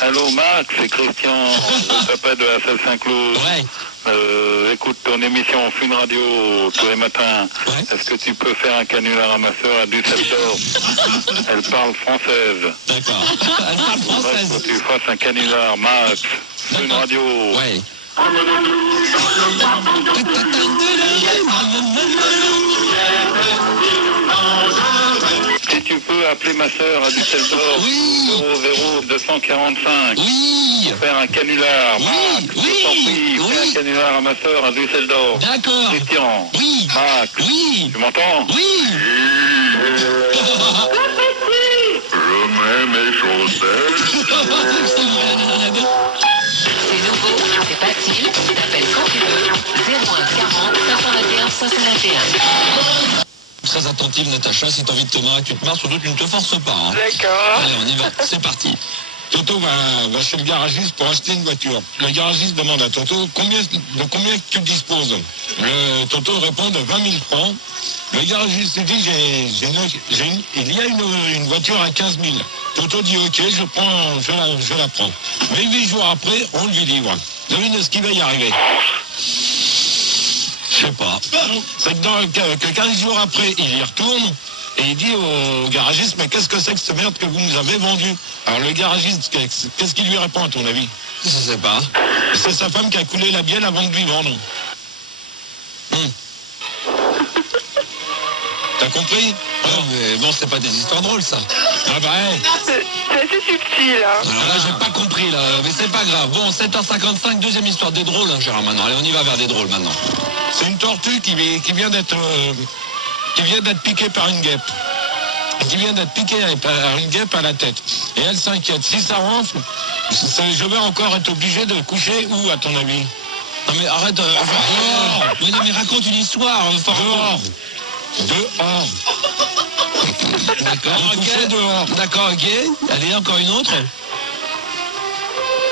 Allô Max, c'est Christian, je t'appelle de la salle Saint-Cloud. Ouais. Écoute ton émission Fun Radio tous les matins. Ouais. Est-ce que tu peux faire un canular à ma soeur à Düsseldorf? Elle parle française. D'accord. Elle parle Il faudrait française. que tu fasses un canular, Max. Fun D'accord. Radio. Ouais. Si tu peux appeler ma soeur à Düsseldorf, Oui. 00245. Oui. Faire un canular, Oui, Max. oui, Je t'en prie, oui. fais un canular à ma soeur à Düsseldorf. D'accord. Christian. Oui. Max. Oui. Tu m'entends? Oui. Je mets mes chaussettes. C'est nouveau, c'est facile, t'appelles quand tu veux. 01 40 521 521. Très attentive, Natacha, si t'as envie de te marrer, tu te marres, surtout tu ne te forces pas. Hein. D'accord. Allez, on y va, c'est parti. Toto va chez le garagiste pour acheter une voiture. Le garagiste demande à Toto de combien tu disposes. Le Toto répond de 20 000 francs. Le garagiste dit il y a une voiture à 15 000. Toto dit ok, je la prends. Mais 8 jours après, on lui livre. Devine ce qui va y arriver. Je sais pas. C'est que 15 jours après, il y retourne. Et il dit au garagiste, mais qu'est-ce que c'est que cette merde que vous nous avez vendue? Alors le garagiste, qu'est-ce qu'il lui répond à ton avis? Je sais pas. C'est sa femme qui a coulé la bielle avant de lui vendre. T'as compris? Non, mais bon, c'est pas des histoires drôles, ça. Ah bah ouais. C'est assez subtil, hein. Alors là, j'ai pas compris, là. Mais c'est pas grave. Bon, 7h55, deuxième histoire des drôles, hein, Gérard, maintenant. Allez, on y va vers des drôles, maintenant. C'est une tortue qui vient d'être piquée par une guêpe. Qui vient d'être piquée par une guêpe à la tête. Et elle s'inquiète. Si ça ronfle, je vais encore être obligé de coucher où, à ton avis? Non, mais arrête. Dehors. Mais non, mais raconte une histoire. Dehors. Dehors. D'accord, Coucher ok. dehors. D'accord, ok. Allez, encore une autre.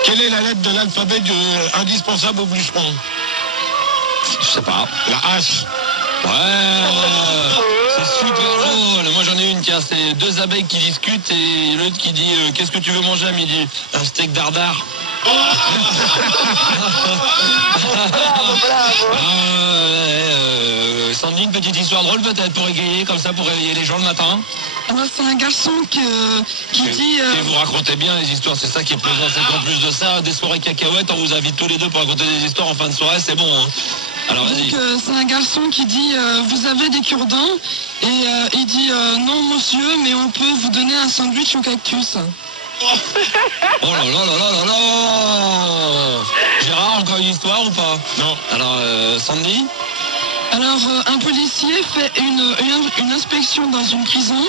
Quelle est la lettre de l'alphabet indispensable au bûcheron? Je sais pas. La H. Ouais. C'est super drôle. Moi, j'en ai une, tiens. C'est deux abeilles qui discutent et l'autre qui dit qu'est-ce que tu veux manger à midi? Un steak dardard. Sandy, une petite histoire drôle peut-être pour égayer comme ça, pour réveiller les gens le matin. C'est un garçon qui dit... Et vous racontez bien les histoires, c'est ça qui est plaisant, c'est qu'en plus de ça, des soirées cacahuètes, on vous invite tous les deux pour raconter des histoires en fin de soirée, c'est bon. Hein. Alors vas-y. Donc c'est un garçon qui dit vous avez des cure-dents et il dit non monsieur mais on peut vous donner un sandwich au cactus. Oh là là là là là là. Gérard, encore une histoire ou pas? Non. Alors Sandy? Alors un policier fait une inspection dans une prison.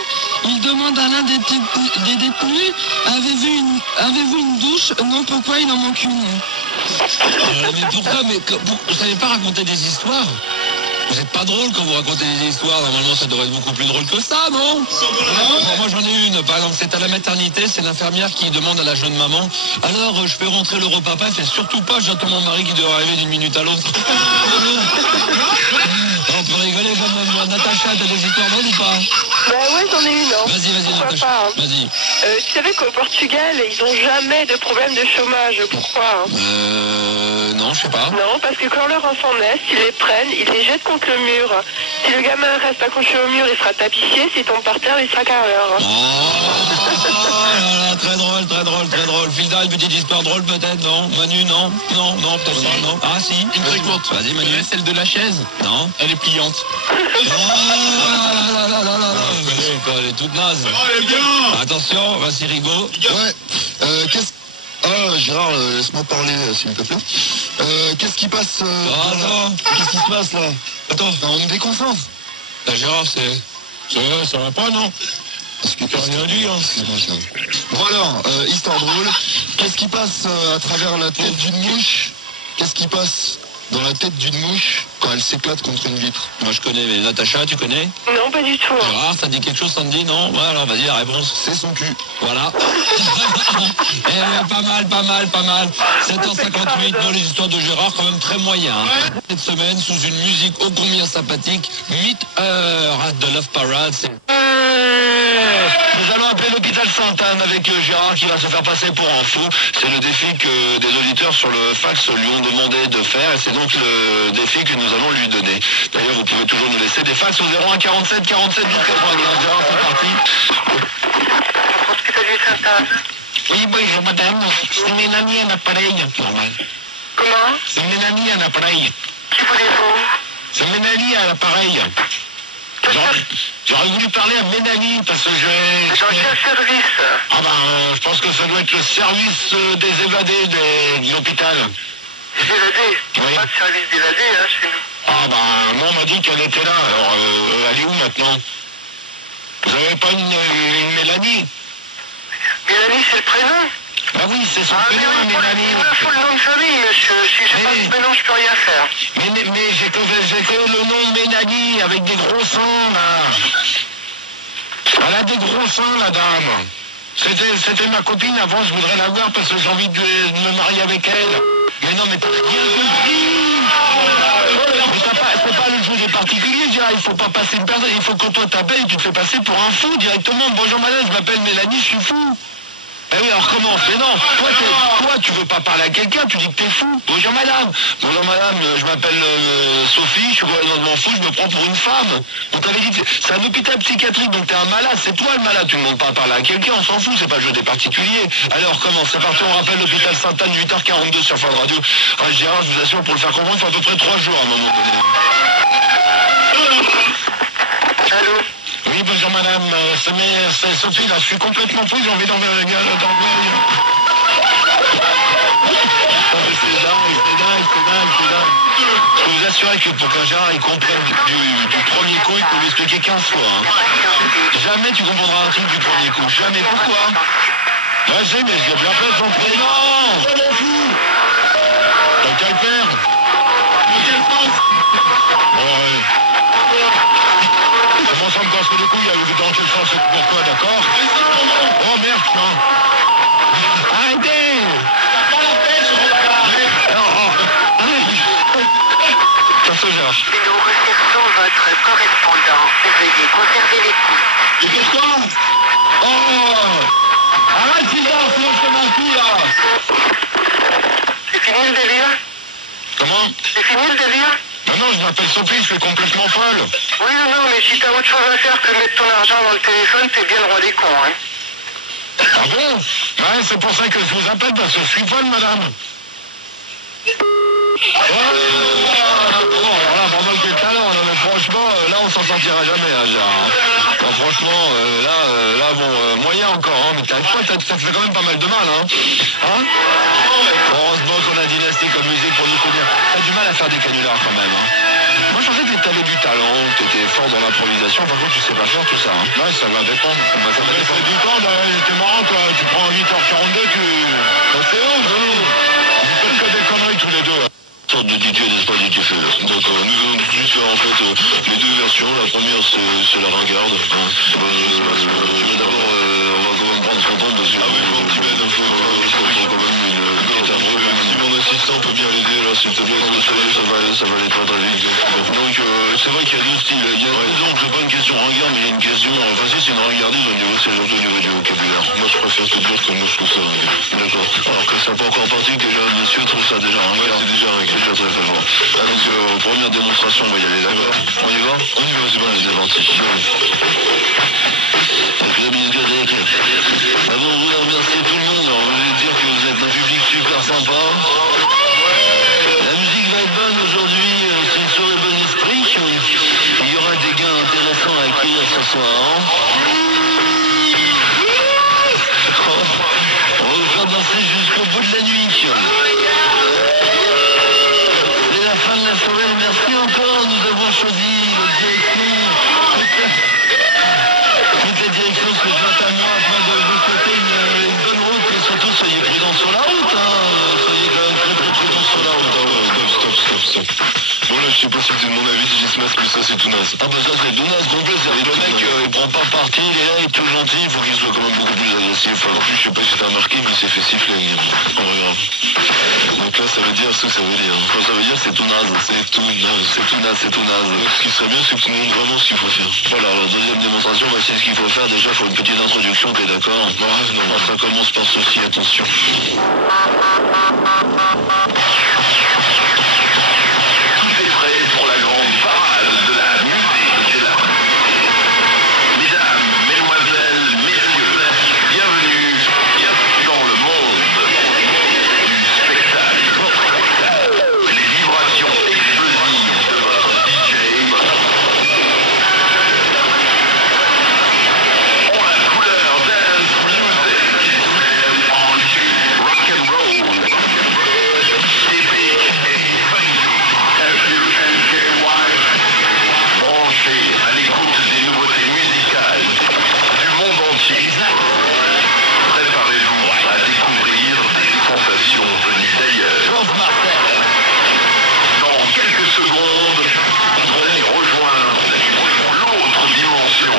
Il demande à l'un des détenus avez-vous une douche? Non, pourquoi il en manque une? Mais pourquoi? Mais vous savez pas raconter des histoires? Vous êtes pas drôle quand vous racontez des histoires. Normalement, ça devrait être beaucoup plus drôle que ça, non? Bon, moi, j'en ai une. Par exemple, c'est à la maternité. C'est l'infirmière qui demande à la jeune maman alors, je peux rentrer le repas? Elle fait surtout pas. J'attends mon mari qui doit arriver d'une minute à l'autre. On peut rigoler quand même. Natacha, t'as des histoires drôles ou pas? Bah ouais, j'en ai une, hein. Vas-y, Pourquoi Natacha. pas, hein. Vas-y. Tu savais qu'au Portugal, ils ont jamais de problème de chômage. Pourquoi, hein? Non, je sais pas. Non, parce que quand leur enfant naît, ils les prennent, ils les jettent contre le mur. Si le gamin reste accroché au mur, il sera tapissier. S'il tombe par terre, il sera carreleur. Oh là là, très drôle, très drôle, très drôle. Filda, une petite histoire drôle peut-être, non? Manu, non? Non, non, peut-être pas, non. Ah si, une très courte. Vas-y, Manu. Celle de la chaise? Non. Elle est pliante. Oh là là là là là là. Elle est toute naze. Attention, vas-y, Rigaud. Ouais. Gérard, laisse-moi parler, s'il te plaît. Qu'est-ce qui passe Attends. Qu'est-ce qui se passe là? Attends. On me déconcentre. Gérard, Ça va pas, non? Parce que T'as rien dit, hein? Excuse-moi, Gérard. Bon alors, histoire drôle. Qu'est-ce qui passe à travers la tête d'une mouche? Qu'est-ce qui passe dans la tête d'une mouche quand elle s'éclate contre une vitre? Moi je connais, mais Natacha, tu connais? Non, pas du tout. hein. Gérard, ça dit quelque chose, Sandy? Non? Ouais, alors vas-y, la réponse. C'est son cul. Voilà. Pas mal, pas mal, pas mal. 7h58, bon, les histoires de Gérard, quand même très moyen. Hein. Cette semaine, sous une musique ô combien sympathique, Love Parade. Nous allons appeler l'hôpital Sainte-Anne avec Gérard qui va se faire passer pour un fou. C'est le défi que des auditeurs sur le fax lui ont demandé de faire et c'est donc le défi que nous allons lui donner. D'ailleurs, vous pouvez toujours nous laisser des fax au 01 47 47 12 95. Gérard, c'est parti. Hospitalier Sainte-Anne. Oui, bonjour madame. C'est Mélanie à l'appareil. Normal. Comment? C'est Mélanie à l'appareil. Qui voulez-vous? C'est Mélanie à l'appareil. J'aurais voulu parler à Mélanie parce que Dans quel service? Ah ben, je pense que ça doit être le service des évadés de l'hôpital. Des évadés? Oui. Pas de service d'évadés, hein, chez nous. Ah ben, moi on m'a dit qu'elle était là, alors elle est où maintenant? Vous avez pas une Mélanie? Mélanie, c'est le prénom? Bah oui, c'est son Ah, mais prénom, oui, Mélanie. il me faut le nom de famille, monsieur. Si j'ai pas de prénom, je peux rien faire. Mais j'ai que le nom de Mélanie avec des gros seins, là. Elle a des gros seins, la dame. C'était ma copine avant, je voudrais la voir parce que j'ai envie de me marier avec elle. Mais non, mais t'as rien compris. C'est pas le jeu des particuliers, Gérard, il faut pas passer une personne. Il faut que quand toi t'appelles, tu te fais passer pour un fou directement. Bonjour madame, je m'appelle Mélanie, je suis fou. Eh oui, alors comment? Mais non, toi tu veux pas parler à quelqu'un, tu dis que t'es fou. Bonjour madame, je m'appelle Sophie, je suis complètement fou, je me prends pour une femme. On t'avait dit, c'est un hôpital psychiatrique, donc t'es un malade, c'est toi le malade, tu ne demandes pas à parler à quelqu'un, on s'en fout, c'est pas le jeu des particuliers. Alors comment? C'est parti, on rappelle l'hôpital Sainte-Anne, 8h42 sur Fun Radio. Ah, Gérard, je vous assure, pour le faire comprendre, il faut à peu près 3 jours à un moment donné. Allô? Oui, bonjour madame, c'est Sophie là, je suis complètement fou, j'ai envie d'enlever la gueule C'est dingue. Je peux vous assurer que pour qu'un Gérard il comprenne du premier coup, il faut lui expliquer 15 fois. Hein. Jamais tu comprendras un truc du premier coup, jamais. Pourquoi? Ouais, je sais, mais j'ai bien fait son prénom. T'as qu'à le faire. Ouais. Comment ça me casse les couilles, dans quel sens et pourquoi, d'accord? Oh merde, putain. Arrêtez! Nous recherchons votre correspondant. Veuillez conserver les coups. Tu fais quoi? Oh! Arrête, César, sinon je te mets un coup, là! C'est fini le délire? Comment? C'est fini le délire? Non, je m'appelle Sophie, je suis complètement folle. Oui, non, mais si t'as autre chose à faire que mettre ton argent dans le téléphone, t'es bien le roi des cons, hein. Ah bon? Ouais, c'est pour ça que je vous appelle, parce que je suis folle, madame. Bon, alors là, vraiment quel talent, là, mais franchement, là, on s'en sortira jamais, hein, Gérard. Bon, franchement, là, bon, moyen encore, hein, mais t'arrives pas, ça te fait quand même pas mal de mal, hein. Heureusement qu'on a Dynasty comme musique pour nous soutenir. T'as du mal à faire des canulars quand même, hein. Moi, je pensais que t'avais du talent, que t'étais fort dans l'improvisation, par contre, tu sais pas faire tout ça, hein. Ouais, ça va dépendre. Ça va dépendre du temps, c'est marrant, quoi. Tu prends 8h42, c'est ouf, vous faites que des conneries tous les deux, hein. Sorte de DJ, n'est-ce pas, DJ Feu. Donc nous allons tout de suite faire en fait les deux versions. La première c'est la ringarde. Hein. D'abord on va quand même prendre son temps parce que un petit Ben, il faut quand même une petite intro. Si mon assistant peut bien l'aider là s'il te plaît, ça va aller très très vite. Donc c'est vrai qu'il y a deux styles. Il y a disons que c'est pas une question ringarde, mais il y a une question. Enfin si c'est une ringardise au niveau, c'est surtout au niveau du vocabulaire. Moi je préfère te dire que moi je trouve ça ringard. D'accord. Alors que ça n'a pas encore parti que j'ai un monsieur trouve ça déjà ringard. Ouais, c'est déjà ringard. Déjà très favorable. Donc première démonstration, on va y aller, d'accord? On y va? On y va, c'est bon, c'est parti. Avant de vous remercier tout le monde, on voulait dire que vous êtes un public super sympa. La musique va être bonne aujourd'hui, c'est une soirée bon esprit. Il y aura des gains intéressants à accueillir ce soir. On va vous faire danser jusqu'au bout de la nuit. Merci encore, nous avons choisi toute la direction se joint à moi afin de vous souhaiter une bonne route et surtout soyez prudents sur la route, hein. Soyez quand même très prudents sur la route. Stop. Bon là je sais pas si c'est de mon avis, DJ Smash, mais ça c'est tout naze. Ah bah ça c'est tout naze complet, c'est-à-dire le mec il prend pas parti, il est là, il est tout gentil, il faut qu'il soit quand même beaucoup plus agressif. En plus je sais pas si t'as remarqué, mais il s'est fait siffler. Oh, regarde. Donc là ça veut dire ce que ça veut dire. Ça veut dire c'est tout naze. C'est tout naze. C'est tout naze, c'est tout naze. Donc ce qui serait bien c'est que tu nous montres vraiment ce qu'il faut faire. Voilà, alors deuxième démonstration, voici ce qu'il faut faire. Déjà il faut une petite introduction, t'es d'accord? Ouais, non, ça commence par ceci, attention. Tout est prêt pour la grande parade de la musique, de la... Mesdames, mesdemoiselles, messieurs, bienvenue dans le monde du spectacle. Les vibrations explosives de votre DJ ont la couleur dance music, rock and roll, épique et funky. Branchez à l'écoute des nouveautés musicales du monde entier. Préparez-vous à découvrir des sensations venues d'ailleurs. Dans quelques secondes, vous allez rejoindre l'autre dimension.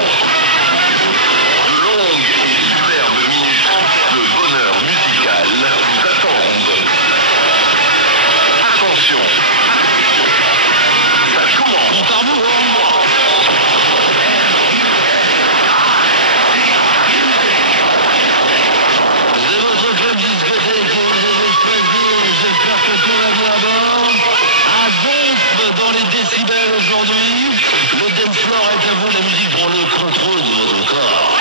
De longues et superbes minutes de bonheur musical vous attendent. Attention, ça commence. C'est votre club discothèque et vous avez choisi, j'espère que tout va bien à bord. À donf dans les décibels aujourd'hui, le dance floor est à vous, la musique prend le contrôle de votre corps.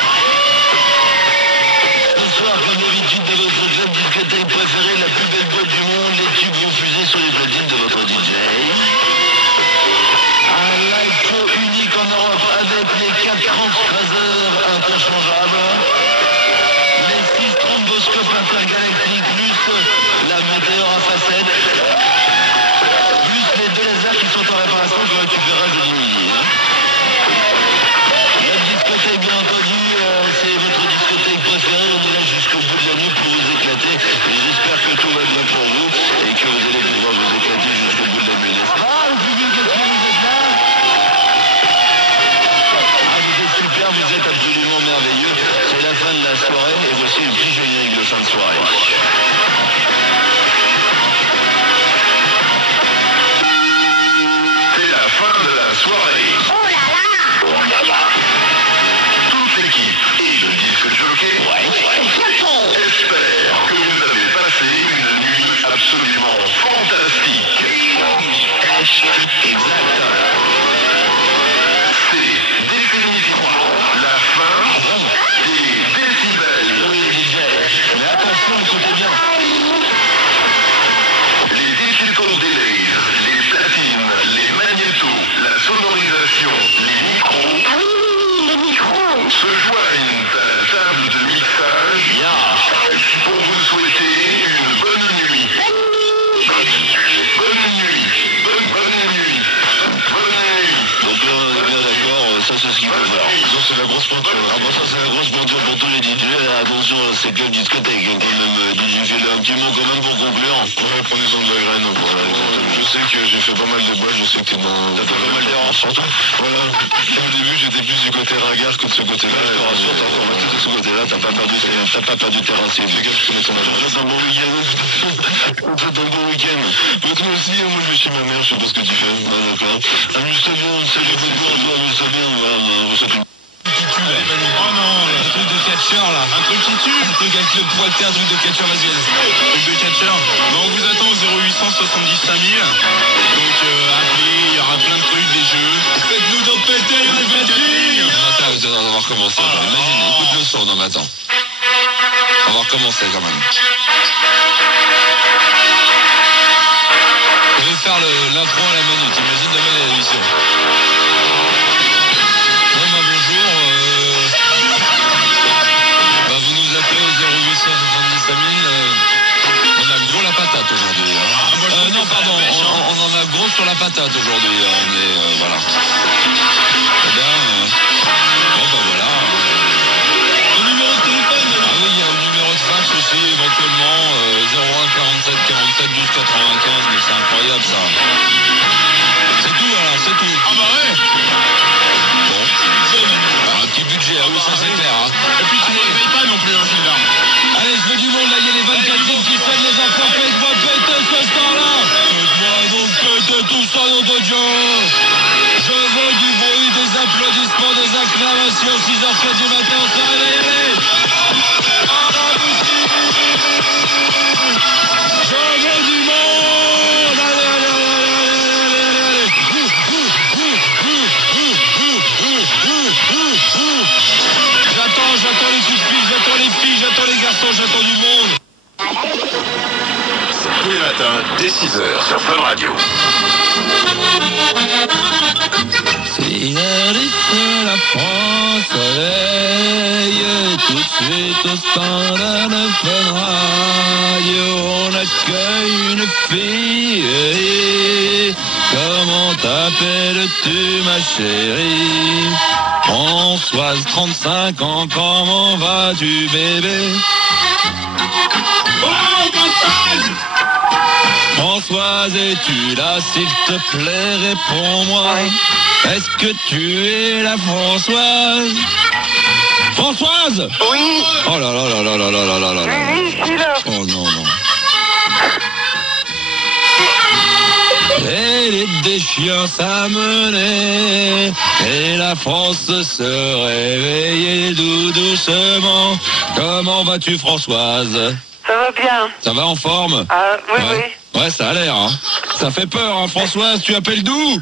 Ce soir, comme d'habitude, dans votre club discothèque préféré, la plus belle boîte du monde, les tubes vont fuser sur les platines de votre DJ. Un live show unique en Europe avec les 4 transfraseurs interchangeables, les 6 thromboscopes intergalactiques, plus la météore à facettes, plus les 2 lasers qui sont en réparation que je récupérerai jeudi midi. La discothèque, bien entendu, c'est votre discothèque préférée. On est là jusqu'au bout de la nuit pour vous éclater. Et j'espère que tout va bien pour vous et que vous allez pouvoir vous éclater jusqu'au bout de la nuit. N'est-ce pas, le public, est-ce que vous êtes là? Ah, vous êtes super, vous êtes absolument merveilleux. C'est la fin de la soirée et voici le petit générique de fin de soirée. C'est la fin de la soirée. Toute l'équipe et le disque jockey espère que vous avez passé une nuit absolument fantastique. Exact. C'est définitivement la fin des décibels. Oui, DJ. Mais attention, écoutez bien. Les digital delays, les platines, les magnétos, la sonorisation, les micros se joignent à la table de mixage pour vous souhaiter une bonne nuit. Bonne nuit. Bonne nuit. Donc là, on est bien d'accord, ça c'est ce qu'il faut faire. Ça c'est la grosse peinture. Ah bah ça c'est la grosse peinture pour tous les DJ. Attention, c'est que le discothèque quand même. DJ, fais-le un petit mot quand même pour conclure. Ouais, prenez-en de la graine. Je sais que j'ai fait pas mal de bois, je sais que t'es dans... T'as fait pas mal d'erreurs surtout. Voilà. Au début j'étais plus du côté ringard que de ce côté-là. Je te rassure, t'as encore resté de ce côté-là, t'as pas perdu tes racines. Fais gaffe, je connais ton adresse. C'est un bon week-end. C'est un bon week-end. Mais toi aussi, moi je vais chez ma mère, je sais pas ce que tu fais. Ah, d'accord. Amuse-toi bien, salut beaucoup à toi, amuse-toi bien. Voilà, on vous souhaite une... Oh non, un truc de catcheur là. Un truc qui tue. Un truc avec le pointeur, un truc de catcheur, vas-y. Un truc de catcheur. Bon, on vous attend au 0870 5000. Donc appelez, il y aura plein de trucs, des jeux. Faites-nous donc péter les batteries. Attends, on va recommencer. Imagine, écoute le son, non mais attends. On va recommencer quand même. On va faire l'intro à la minute. Imagine demain l'émission. Bon bah bonjour. Vous nous appelez au 0870 5000. On a gros la patate aujourd'hui. Non pardon, on en a gros sur la patate aujourd'hui. On est voilà. Eh bien, bon bah voilà. Le numéro de téléphone. Ah oui, il y a le numéro de fax aussi éventuellement 01 47 47 12 95. Mais c'est incroyable ça. C'est attention, 6h04 du matin, on se réveille, allez. Je veux du monde. Allez, allez, allez, J'attends les coups de fil, j'attends les filles, j'attends les garçons, j'attends du monde. Tous les matins, dès 6h sur Fun Radio. Si la France veille tout de suite au standard de Fun Radio, on accueille une fille. Comment t'appelles-tu ma chérie? Françoise, 35 ans, comment vas-tu bébé? Françoise, es-tu là, s'il te plaît, réponds-moi. Est-ce que tu es la Françoise? Françoise? Oui. Oh là là là là là là là là là. Oui, je suis là. Oh non, non. Et les déchiens s'amenaient, et la France se réveillait doucement. Comment vas-tu, Françoise? Ça va bien. Ça va en forme? Ah, oui, ouais. Ouais, ça a l'air, hein. Ça fait peur, hein, Françoise. Tu appelles d'où?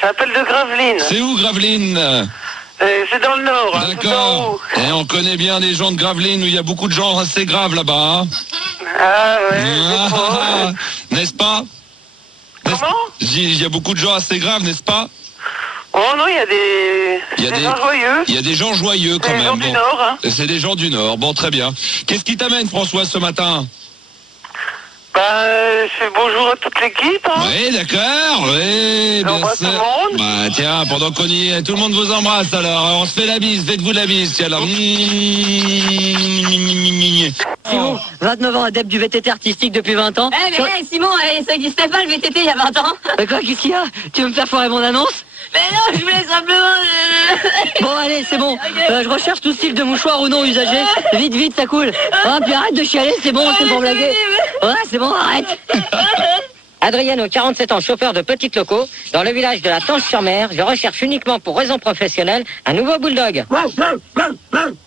J'appelle de Gravelines. C'est où, Gravelines? C'est dans le nord. D'accord. Et on connaît bien des gens de Gravelines où il y a beaucoup de gens assez graves là-bas, hein. Ah, ouais. N'est-ce pas? Comment? Il y a beaucoup de gens assez graves, n'est-ce pas? Oh non, il y a des gens joyeux. Il y a des gens joyeux quand même. Des gens du Nord, hein. C'est des gens du Nord. Bon, très bien. Qu'est-ce qui t'amène, Françoise, ce matin? Je fais bonjour à toute l'équipe, hein. Oui, d'accord, oui. J'embrasse tout le monde. Bah, tiens, pendant qu'on y est, tout le monde vous embrasse, alors. On se fait la bise, faites-vous la bise, tiens, alors. Simon, 29 ans, adepte du VTT artistique depuis 20 ans. Simon, ça n'existait pas le VTT il y a 20 ans. Quoi, qu'est-ce qu'il y a? Tu veux me faire foirer mon annonce? Mais non, je voulais simplement... Bon, allez, c'est bon. Je recherche tout style de mouchoir ou non usagé. Vite, vite, ça coule. Ah, puis arrête de chialer, c'est bon, c'est pour blaguer. Ouais, c'est bon, arrête. Adriano, 47 ans, chauffeur de petits locaux, dans le village de la Tanche-sur-Mer. Je recherche uniquement pour raison professionnelle un nouveau bulldog.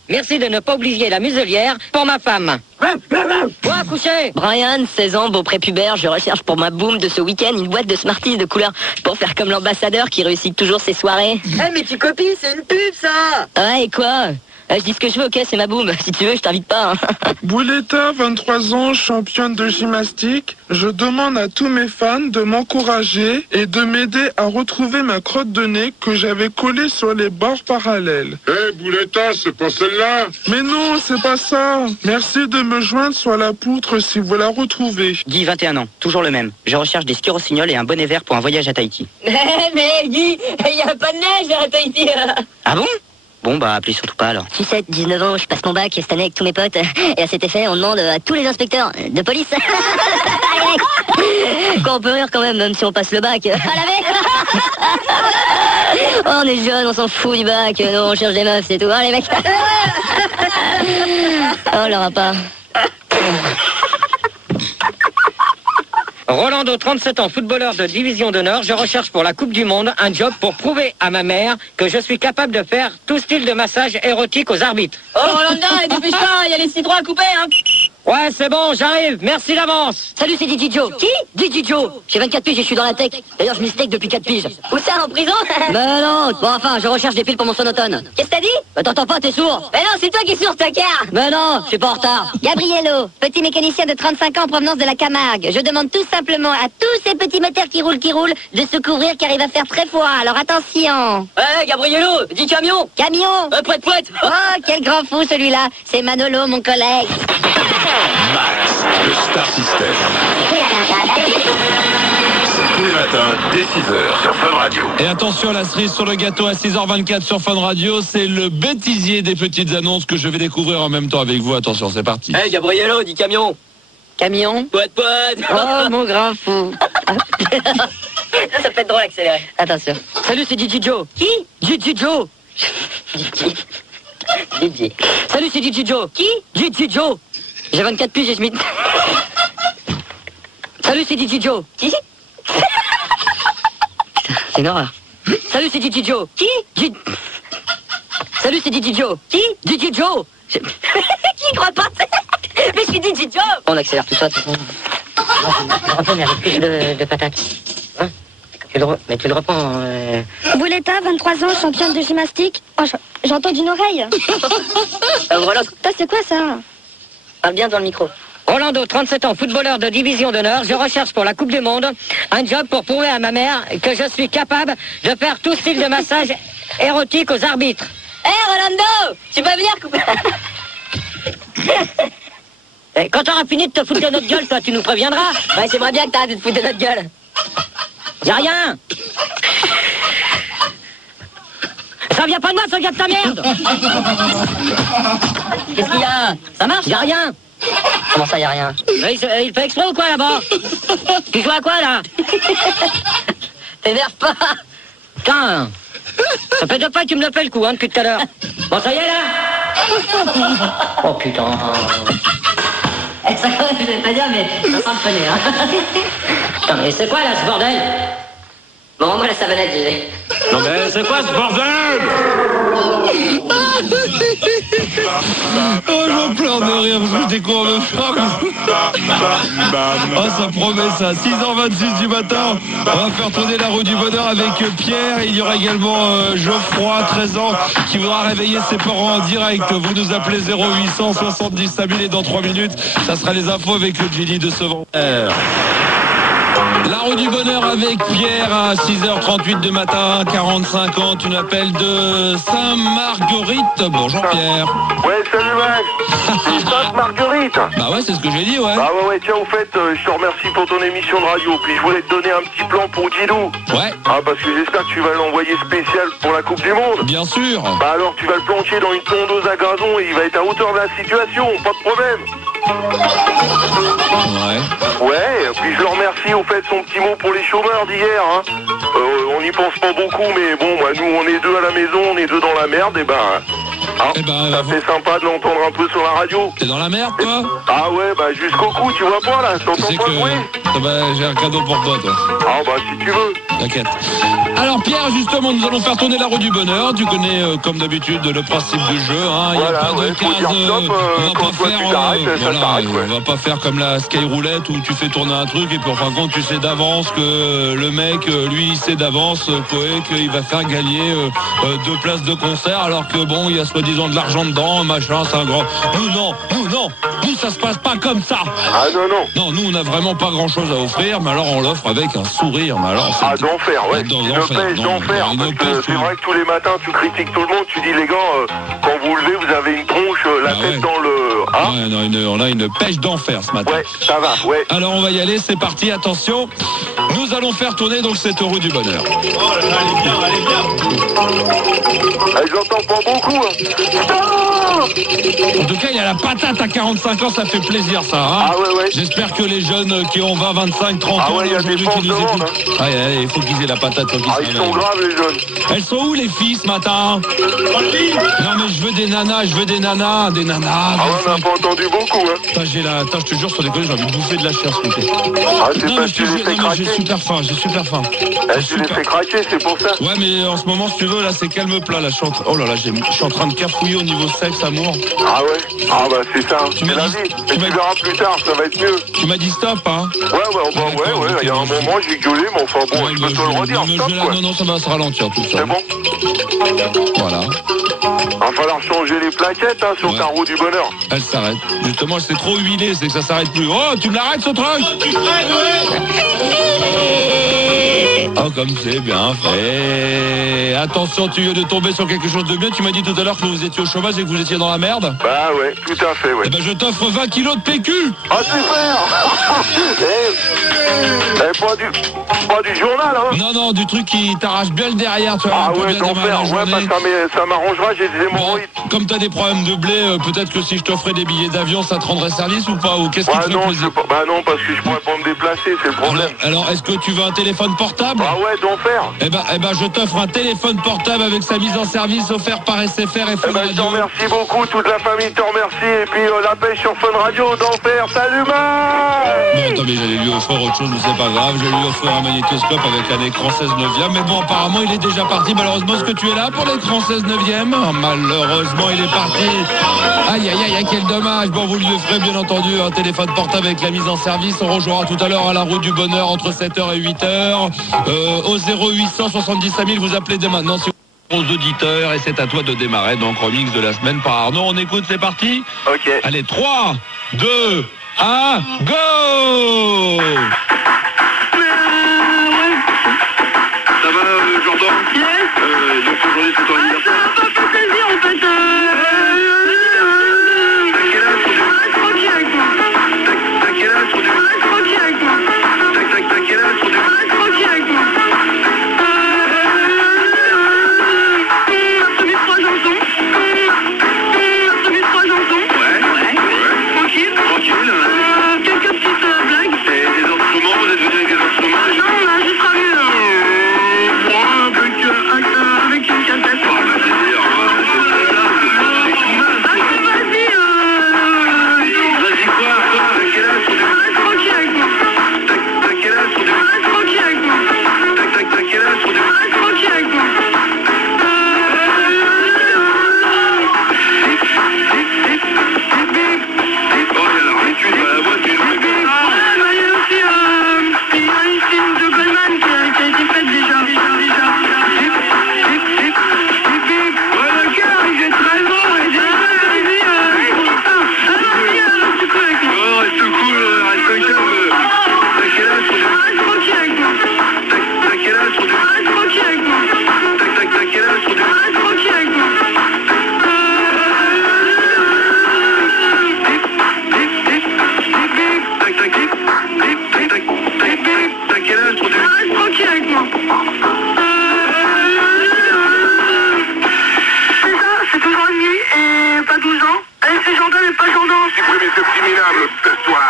Merci de ne pas oublier la muselière pour ma femme. Quoi, coucher? Brian, 16 ans, beau prépubère, je recherche pour ma boum de ce week-end une boîte de Smarties de couleur pour faire comme l'ambassadeur qui réussit toujours ses soirées. Mais tu copies, c'est une pub, ça. Ouais, et quoi? Je dis ce que je veux, ok, c'est ma boum. Si tu veux, je t'invite pas. Hein. Bouletta, 23 ans, championne de gymnastique. Je demande à tous mes fans de m'encourager et de m'aider à retrouver ma crotte de nez que j'avais collée sur les bords parallèles. Bouletta, c'est pas celle-là. Mais non, c'est pas ça. Merci de me joindre sur la poutre si vous la retrouvez. Guy, 21 ans, toujours le même. Je recherche des skis rossignols et un bonnet vert pour un voyage à Tahiti. Mais Guy, il n'y a pas de neige à Tahiti. Ah bon? Bon, bah, appelez surtout pas, alors. 17, 19 ans, je passe mon bac cette année avec tous mes potes. Et à cet effet, on demande à tous les inspecteurs de police. Quoi, on peut rire quand même si on passe le bac. Oh, on est jeunes, on s'en fout du bac. Non, on cherche des meufs, c'est tout. Allez, mec. Oh, on l'aura pas. Rolando, 37 ans, footballeur de division d'honneur. Je recherche pour la Coupe du Monde un job pour prouver à ma mère que je suis capable de faire tout style de massage érotique aux arbitres. Oh, Rolando, dépêche-toi, il y a les citrons à couper, hein. Ouais, c'est bon, j'arrive. Merci d'avance. Salut, c'est DJ Joe. Qui? DJ Joe. J'ai 24 piges et je suis dans la tech. D'ailleurs, je m'y steak depuis 4 piges. Où ça, en prison? Ben non. Bon, enfin, je recherche des piles pour mon sonotone. Qu'est-ce que t'as dit? T'entends pas, t'es sourd. Mais non, c'est toi qui es sourd, ta carte. Ben non, je suis pas en retard. Gabriello, petit mécanicien de 35 ans en provenance de la Camargue. Je demande tout simplement à tous ces petits moteurs qui roulent, de se couvrir car il va faire très froid. Alors attention. Ouais, Gabriello, dis camion. Camion. Poète. Oh, quel grand fou celui-là. C'est Manolo, mon collègue. Max, le Star System. C'est tous les matins, dès 6h sur Fun Radio. Et attention, la cerise sur le gâteau à 6h24 sur Fun Radio, c'est le bêtisier des petites annonces que je vais découvrir en même temps avec vous. Attention, c'est parti. Hey, Gabriello, dis camion. Camion. Poète. Oh, mon grand fou. Ça peut être drôle, accéléré. Attention. Salut, c'est DJ Joe. Qui? DJ Joe. DJ. Salut, c'est DJ Joe. Qui? DJ Joe. J'ai 24 piges et je m'y... Salut, c'est DJ Joe. Qui? Putain, c'est une horreur. Salut, c'est DJ Joe. Qui? Salut, c'est Didi Joe. Qui? Didi Joe. Qui croit pas? Mais je suis Didi Joe. On accélère tout ça, tout ça. Je reprends, mais avec plus de patates. Hein? Mais tu le reprends. Bouletta, 23 ans, championne de gymnastique. Oh, j'entends d'une oreille. Voilà. Toi, c'est quoi ça? Parle bien dans le micro. Rolando, 37 ans, footballeur de division d'honneur. Je recherche pour la Coupe du Monde un job pour prouver à ma mère que je suis capable de faire tout style de massage érotique aux arbitres. Hé, Rolando, tu vas venir couper. Et quand t'auras fini de te foutre de notre gueule, toi, tu nous préviendras. Ouais, j'aimerais bien que t'arrêtes de te foutre de notre gueule. Y'a rien. Ça vient pas de moi, ce gars de ta merde. Qu'est-ce qu'il y a? Ça marche? Y'a rien. Comment ça, y a rien? Il fait exprès ou quoi, là-bas? Tu joues à quoi, là? T'énerve pas. Putain. Ça fait 2 fois que tu me le fais le coup, hein, depuis tout à l'heure. Bon, ça y est, là? Oh, putain. Ça, je vais pas dire, mais ça sent le poney, hein. Putain, mais c'est quoi, là, ce bordel? Bon, moi, la savonnette, j'y vais. Non mais c'est quoi ce bordel? Oh, j'en pleure de rire parce que je découvre me faire. Oh, ça promet ça. 6h26 du matin. On va faire tourner la roue du bonheur avec Pierre. Il y aura également Geoffroy, 13 ans, qui voudra réveiller ses parents en direct. Vous nous appelez 0800 70 5000 et dans 3 minutes, ça sera les infos avec le Gini de ce vendredi. La roue du bonheur avec Pierre à 6h38 du matin, 45 ans, tu m'appelles de Sainte-Marguerite. Bonjour Pierre. Ouais, salut Max. C'est Sainte-Marguerite. Bah ouais, c'est ce que j'ai dit, ouais. Bah ouais, tiens, au fait, je te remercie pour ton émission de radio. Puis je voulais te donner un petit plan pour Gilou. Ouais. Ah, parce que j'espère que tu vas l'envoyer spécial pour la Coupe du Monde. Bien sûr. Bah alors, tu vas le plancher dans une tondeuse à gazon et il va être à hauteur de la situation, pas de problème. Ouais. Ouais, puis je le remercie au fait de son petit mot pour les chômeurs d'hier. Hein. On n'y pense pas beaucoup, mais bon, bah, nous on est 2 à la maison, on est 2 dans la merde, et ben... Hein, ça fait sympa de l'entendre un peu sur la radio. T'es dans la merde, toi? Ah ouais, bah jusqu'au cou, tu vois pas là, t'entends pas le bruit? J'ai un cadeau pour toi, toi. Ah bah si tu veux. T'inquiète. Alors Pierre, justement, nous allons faire tourner la roue du bonheur. Tu connais comme d'habitude le principe du jeu. Hein. Il n'y a pas de case. On va pas faire comme la sky roulette où tu fais tourner un truc et puis en fin de compte tu sais d'avance que le mec, lui, il sait d'avance qu'il va faire gagner 2 places de concert alors que bon, il y a soi-disant de l'argent dedans, machin, c'est un grand. Non, nous ça se passe pas comme ça. Ah non. Non, nous on a vraiment pas grand-chose à offrir, mais alors on l'offre avec un sourire. Mais alors, ah d'enfer, ouais. Une pêche d'enfer. Parce que c'est vrai que tous les matins tu critiques tout le monde, tu dis les gars, quand vous levez, vous avez une tronche, la tête dans le. Hein ouais, non, on a une pêche d'enfer ce matin. Ouais, ça va, ouais. Alors on va y aller, c'est parti, attention. Nous allons faire tourner donc cette roue du bonheur. Oh là là, elle est bien. Je l'entends pas beaucoup, hein. En tout cas, il y a la patate à 45 ans, ça fait plaisir ça. Hein. Ah ouais. J'espère que les jeunes qui ont 20, 25, 30 ans aujourd'hui qui nous écoutent. Hein. Il faut qu'ils aient la patate. Ils sont graves les jeunes. Elles sont où les filles ce matin? Non mais je veux des nanas. Ah ouais, on n'a pas entendu beaucoup, hein. Attends, je te jure, sur les collèges, j'ai envie de bouffer de la chair, s'il te plaît. Ah, c'est parce que tu les fais craquer. J'ai super faim. Tu les fais craquer, c'est pour ça. Ouais, mais en ce moment, si tu veux, là, c'est calme plat. Là, je suis en train de cafouiller au niveau sexe, amour. Ah ouais. Ah bah c'est ça. C'est la vie. Et tu verras plus tard, ça va être mieux. Tu m'as dit stop, hein? Ouais. Il y a un moment, j'ai gueulé, mais enfin bon, je peux te le redire. Stop, quoi. Non, ça va se ralentir tout ça. C'est bon. Voilà. Il va falloir changer les plaquettes sur ta roue du bonheur. Elle s'arrête. Justement, c'est trop huilé, c'est que ça s'arrête plus. Oh, tu me l'arrêtes ce truc? Tu freines, ouais. Oh, comme c'est bien fait. Attention, tu viens de tomber sur quelque chose de bien. Tu m'as dit tout à l'heure que vous étiez au chômage et que vous étiez dans la merde. Bah ouais, tout à fait, ouais. Eh ben, je t'offre 20 kilos de PQ. Ah, super. Pas du journal, hein. Non, du truc qui t'arrache bien le derrière, tu vois. Ah ouais, d'enfer. Ouais, parce que ça m'arrangera, j'ai des hémorroïdes. Comme t'as des problèmes de blé, peut-être que si je t'offrais des billets d'avion, ça te rendrait service ou pas? Ou qu'est-ce qui te ferait plaisir? Bah non, parce que je pourrais pas me déplacer, c'est le problème. Alors, est-ce que tu veux un téléphone portable? Ah ouais, d'enfer. Eh ben, je t'offre un téléphone portable avec sa mise en service offert par SFR et Fun Radio. Je te remercie beaucoup, toute la famille te remercie. Et puis la pêche sur Fun Radio, d'enfer. Salut, Max. Non, attends, mais j'allais lui offrir autre chose, mais c'est pas grave. J'allais lui offrir un magnétoscope avec un écran 16/9. Mais bon, apparemment, il est déjà parti. Malheureusement, est-ce que tu es là pour l'écran 16/9? Malheureusement. Malheureusement, il est parti. Aïe, aïe, aïe, quel dommage. Bon, vous lui ferez bien entendu un téléphone portable avec la mise en service. On rejoindra tout à l'heure à la route du bonheur entre 7h et 8h. Au 0800 70 5000, vous appelez dès maintenant si aux auditeurs et c'est à toi de démarrer. Donc, remix de la semaine par Arnaud. On écoute, c'est parti. Ok. Allez, 3, 2, 1, go. Ça va, Jordan? Donc aujourd'hui c'est ton anniversaire. Ça va pas fait plaisir en fait. T'as quel âge? Tranquille avec moi. T'as quel âge? Tranquille avec moi. T'as quel âge? Tranquille avec moi. T'as mis 3 chansons. Ouais. Tranquille. Quelques petites blagues. Et des instruments, vous êtes venus avec des instruments? Non, on a juste ramené avec une cassette. Oh, bah, c'est dire, vas-y quoi, t'as quel âge? Tranquille avec moi. T'as quel âge? Tranquille avec moi. T'as quel âge? Tranquille avec moi. Oh, il y a la récuite à la voiture. Il y a aussi une film de Goldman qui a été faite déjà. Ouais, le cœur, j'ai 13 ans et j'ai reste calme. T'as quel âge? Tranquille avec moi. T'as quel âge? Tranquille avec moi. T'as quel âge? Tranquille avec moi. T'as quel âge? Tranquille avec moi. C'est ça, c'est toujours une nuit et pas 12 ans. Allez, c'est Jordan et pas Jordan. Oui, mais c'est petit minable ce soir.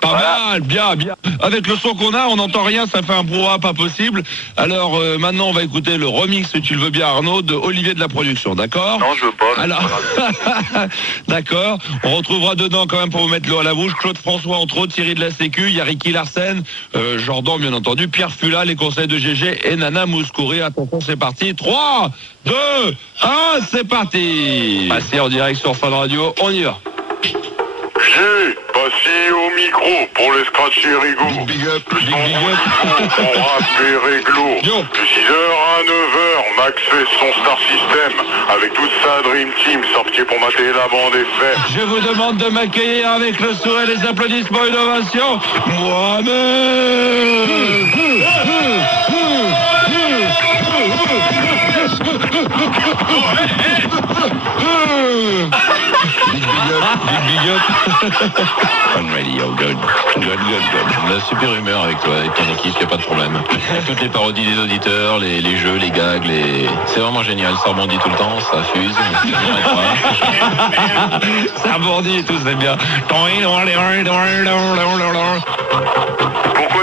Pas mal, bien. Avec le son qu'on a, on n'entend rien, ça fait un brouhaha pas possible. Alors maintenant, on va écouter le remix, si tu le veux bien, Arnaud, de Olivier de la production, d'accord? Non, je veux pas. Alors, d'accord. On retrouvera dedans quand même pour vous mettre l'eau à la bouche Claude François, entre autres, Thierry de la Sécu, il y a Ricky Larsen, Jordan, bien entendu, Pierre Fula, les conseils de GG et Nana Mouskouri. Attention, c'est parti. 3, 2, 1, c'est parti. Passez en direct sur Fun Radio, on y va. J'ai passé au micro pour les scratch et rigots. Big up. Pour rap et réglo. De 6h à 9h, Max fait son Star System avec toute sa Dream Team sorti pour mater la bande FM. Je vous demande de m'accueillir avec le sourire et les applaudissements et l'ovation. Moi-même. Big up. Fun Radio, good. La super humeur avec toi, avec ton équipe, y a pas de problème. Toutes les parodies des auditeurs, les jeux, les gags, c'est vraiment génial. Ça rebondit tout le temps, ça fuse. Ça rebondit et tout, c'est bien. Pourquoi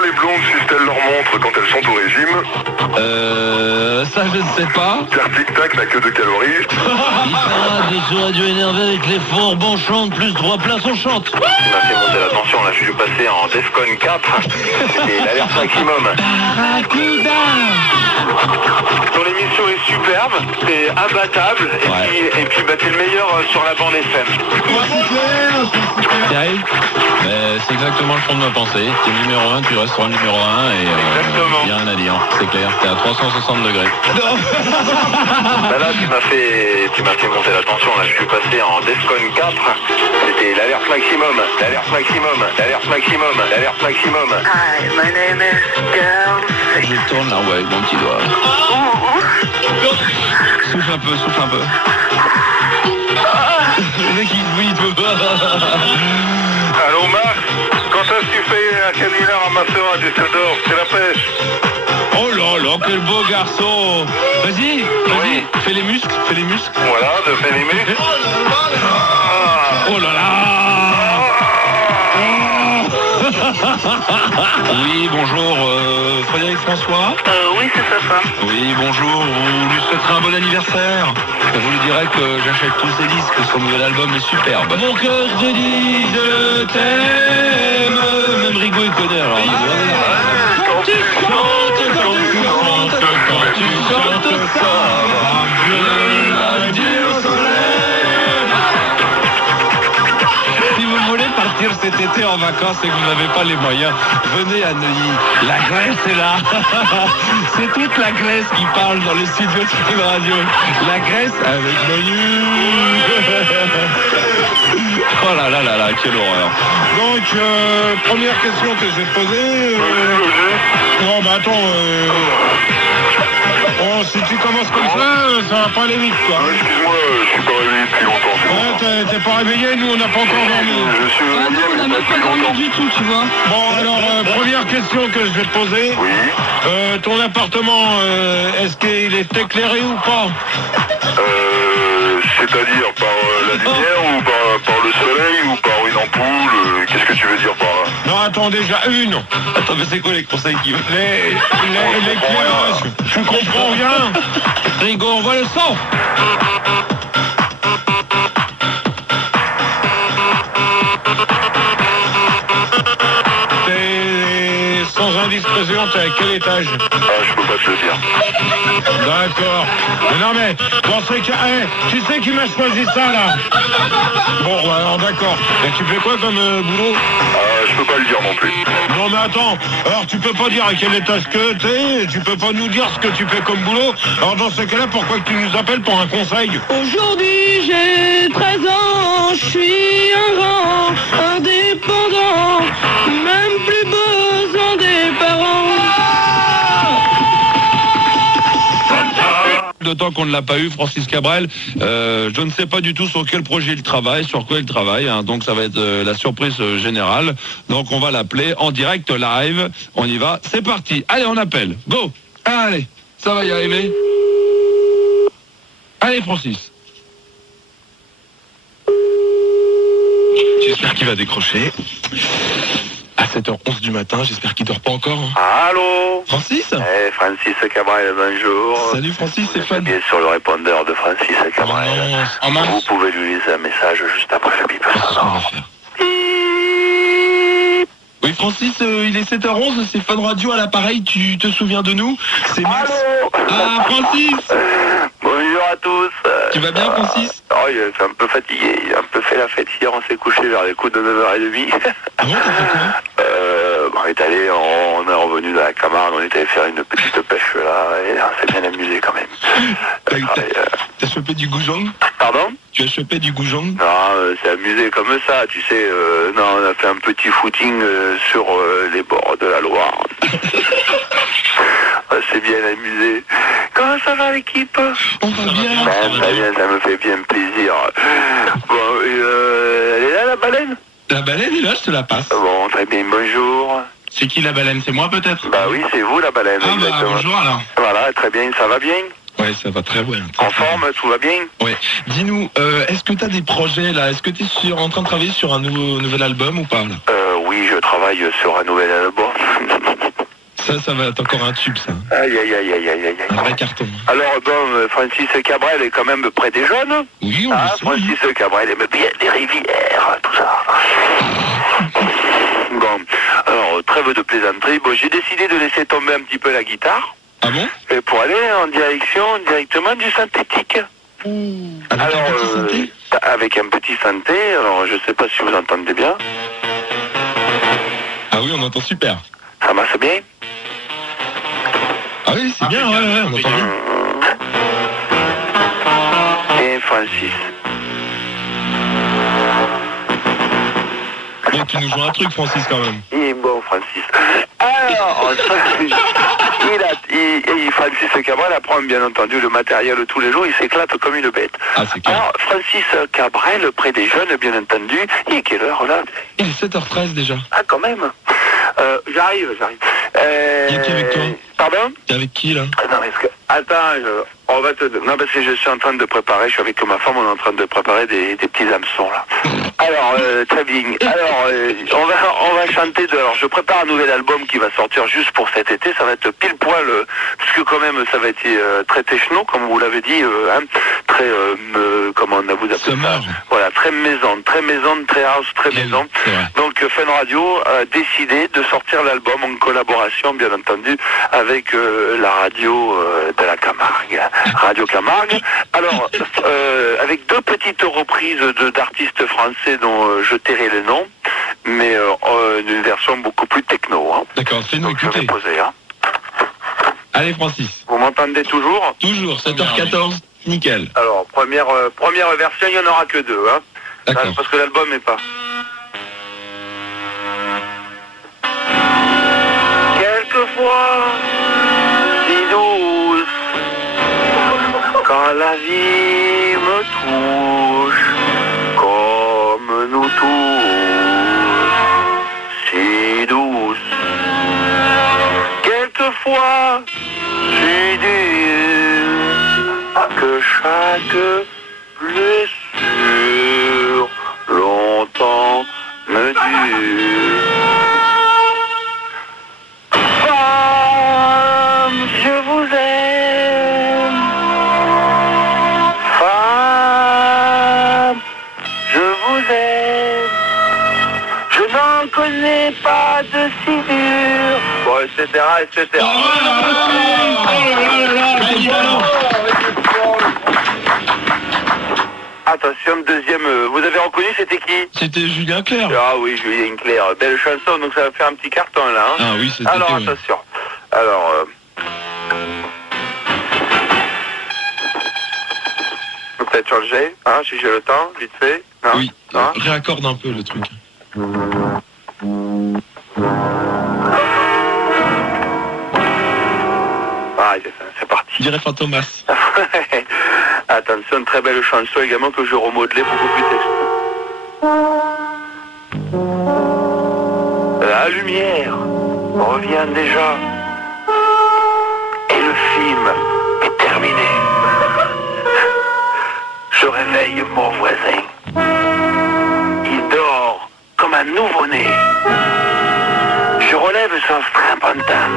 les blondes sucent-elles leur montre quand elles sont au régime? Ça je ne sais pas. Car tic-tac n'a que 2 calories. Il parade sur Radio Énervé avec les forts, on chante, plus 3 places, on chante. Il m'a fait monter la tension, là je suis passé en Defcon 4. C'était l'alerte maximum. Ton émission est superbe, c'est abattable, et puis t'es le meilleur sur la bande FM. Thierry, c'est exactement le fond de ma pensée. T'es le numéro 1, tu resteras le numéro 1 et il n'y a rien à dire, c'est clair, t'es à 360 degrés. Bah là tu m'as fait monter la tension, là je suis passé en Defcon 4, c'était l'alerte maximum. Hi, my name is girl. Je tourne là, ouais, mon petit doigt. Souffle un peu. Le mec il peut pas. Allô Marc, quand est-ce que tu fais un canular amasseur à Düsseldorf? C'est la pêche. Oh là là, quel beau garçon. Vas-y, fais les muscles. Voilà, fais les muscles. Oh là là. Oui, bonjour, Frédéric François. Oui, c'est sa femme. Oui, bonjour, vous lui souhaiterez un bon anniversaire. Je vous dirai que j'achète tous ses disques, son nouvel album est superbe. Mon cœur te dit je t'aime. Même Rigaud il connaît alors. Quand tu chantes ça, je l'adore. cet été en vacances et que vous n'avez pas les moyens, venez à Neuilly. La Grèce est là. C'est toute la Grèce qui parle dans les studios de Fun Radio. La Grèce avec Neuilly. Oh là là là là, quelle horreur. Donc, première question que je vais te poser. Non, bah attends. Bon, si tu commences comme ça va pas aller vite, quoi. Excuse-moi, je suis pas réveillé depuis longtemps. Ouais, t'es pas réveillé, nous on n'a pas encore dormi. Je suis Ah non, on n'a même pas dormi du tout, tu vois. Bon, alors, première question que je vais te poser. Oui. Ton appartement, est-ce qu'il est éclairé ou pas? C'est-à-dire par la lumière ou par le soleil ou par une ampoule? Qu'est-ce que tu veux dire par là? Non, attends, déjà une. Attends, mais c'est quoi les conseils qui veulent? L'éclairage. Je comprends rien. Rigo, on voit le son. T'es sans indiscrétion, t'es à quel étage? Ah, je peux pas te le dire. D'accord. Mais non mais, dans ce cas, tu sais qui m'a choisi ça là? Bon, alors d'accord. Et tu fais quoi comme boulot? Ah, je peux pas le dire non plus. Non mais attends, alors tu peux pas dire à quel étage que t'es, tu peux pas nous dire ce que tu fais comme boulot. Alors dans ce cas-là, pourquoi que tu nous appelles pour un conseil? Aujourd'hui, j'ai 13 ans, je suis un grand indépendant, même plus besoin des parents. De temps qu'on ne l'a pas eu, Francis Cabrel, je ne sais pas du tout sur quel projet il travaille, sur quoi il travaille, hein, donc ça va être la surprise générale. Donc on va l'appeler en direct live, on y va, c'est parti, allez on appelle, go. Allez, ça va y arriver. Allez Francis. J'espère qu'il va décrocher. À 7h11 du matin, j'espère qu'il dort pas encore. Allô? Francis? Francis Cabrel, bonjour. Salut Francis, c'est Fun. Bien sur le répondeur de Francis Cabrel. Vous pouvez lui laisser un message juste après le bip. Oui Francis, il est 7h11, c'est Fun Radio à l'appareil, tu te souviens de nous? C'est Max. Ah Francis! Bonjour à tous. Tu vas bien Francis? Oh, il est un peu fatigué, il a un peu fait la fête hier, on s'est couché vers les coups de 9h30. Ah bon, t'as fait quoi? On est allé, on est revenu dans la Camargue, on est allé faire une petite pêche là, et on s'est bien amusé quand même. T'as chopé du goujong? Pardon? Tu as chopé du goujong? Non, c'est amusé comme ça, tu sais, non, on a fait un petit footing sur les bords de la Loire. On s'est bien amusé. Comment ça va l'équipe? On va bien. Très bien, ça me fait bien plaisir. Bon, elle est là la baleine? La baleine est là, je te la passe. Bon, très bien, bonjour. C'est qui la baleine? C'est moi peut-être? Bah oui, c'est vous la baleine, ah, exactement. Bah, bonjour alors. Voilà, très bien, ça va bien? Ouais, ça va très bien. En forme, tout va bien? Ouais. Dis-nous, est-ce que tu as des projets là? Est-ce que tu es en train de travailler sur un nouvel album ou pas là? Oui, je travaille sur un nouvel album. Ça va être encore un tube, ça. Aïe, aïe, aïe, aïe, aïe, aïe. Un vrai carton. Alors, bon, Francis Cabrel est quand même près des jeunes. Oui, on le sait. Francis Cabrel aime bien les rivières, tout ça. Bon, alors, trêve de plaisanterie. Bon, j'ai décidé de laisser tomber un petit peu la guitare. Ah bon? Et pour aller directement du synthétique. Avec un petit synthé? Avec un petit synthé, alors je sais pas si vous entendez bien. Ah oui, on entend super. Ça marche bien? Ah oui, c'est bien, ouais, on entend bien. Et Francis. Bon, tu nous joues un truc, Francis, quand même. Il est bon, Francis. Alors, Francis Cabrel apprend bien entendu le matériel tous les jours, il s'éclate comme une bête. Ah, c'est clair. Alors, Francis Cabrel, près des jeunes, bien entendu. Il est quelle heure, là? Il est 7h13 déjà. Ah, quand même. J'arrive. Il est qui avec toi? Pardon? T'es avec qui, là? Non, mais attends, on va te... Non, parce que je suis en train de préparer, je suis avec ma femme, on est en train de préparer des petits hameçons, là. Alors, très bien. Alors, on va chanter de... Alors, je prépare un nouvel album qui va sortir juste pour cet été, ça va être pile poil, parce que quand même, ça va être très techno, comme vous l'avez dit, hein, très... comment on a vous appelé ça? Voilà, très maison, très house, très maison. Donc, Fun Radio a décidé de sortir l'album en collaboration, bien entendu, avec la radio de la Camargue, Radio Camargue. Alors, avec deux petites reprises d'artistes français dont je tairai le nom. mais d'une version beaucoup plus techno. Hein. D'accord, fais-nous écouter. Je vais poser, hein. Allez Francis. Vous m'entendez toujours? Toujours, 7h14, nickel. Alors, première version, il n'y en aura que deux. Hein. D'accord. Là, parce que l'album n'est pas. Quelquefois, si douce, quand la vie me touche, comme nous tous, si douce. Quelquefois, si dure, que chaque blessure longtemps me dure. Femme, je vous aime. Femme, je vous aime. Je n'en connais pas de si dur. Bon, etc., etc. Attention, deuxième. Vous avez reconnu, c'était qui? C'était Julien Clerc. Ah oui, Julien Clerc. Belle chanson, donc ça va faire un petit carton là. Hein. Ah oui, c'était. Alors attention. Alors. Peut-être changer, hein, si j'ai le temps, vite fait. Non, oui, hein, réaccorde un peu le truc. Ah, c'est parti. Je dirais Fantomas. Attention, très belle chanson également que je remodelais beaucoup plus texte. La lumière revient déjà et le film est terminé. Je réveille mon voisin. Il dort comme un nouveau-né. Je relève son strapontin.